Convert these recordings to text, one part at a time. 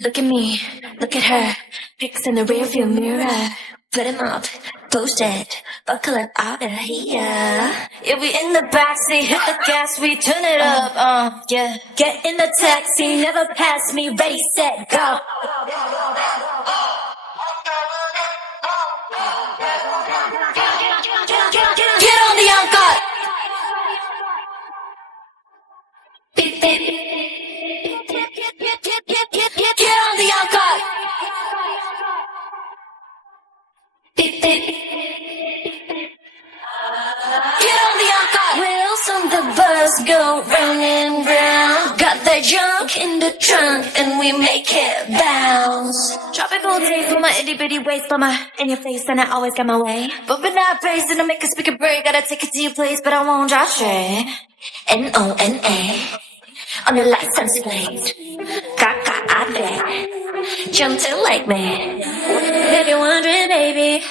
Look at me, look at her. Pics in the rearview mirror. Put 'em up, post it. Buckle up out of here. If we in the backseat, hit the gas, we turn it up. Yeah. Get in the taxi, never pass me. Ready, set, go. Get on the encore. Beep, beep. Get on the encore. Beep, beep. Get on the encore. Wheels on the bus go round and round. Got the junk in the trunk and we make it bounce. Tropical taste for my itty bitty waist, bummer in your face, and I always got my way. But we're not praised and I make a speaker break. Gotta take it to your place, but I won't drive straight. Nona on your license plate. Kaka I jump to like me. If you're wondering, baby,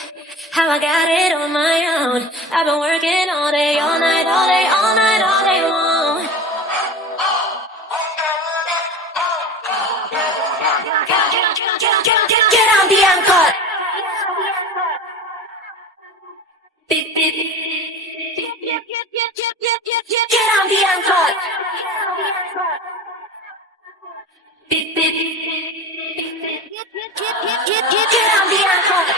how I got it on my own, I've been working all day, all night, all day, all night, all day long. Get on the encore. Beep, beep. Get on the encore. Beep, beep. Get on the encore.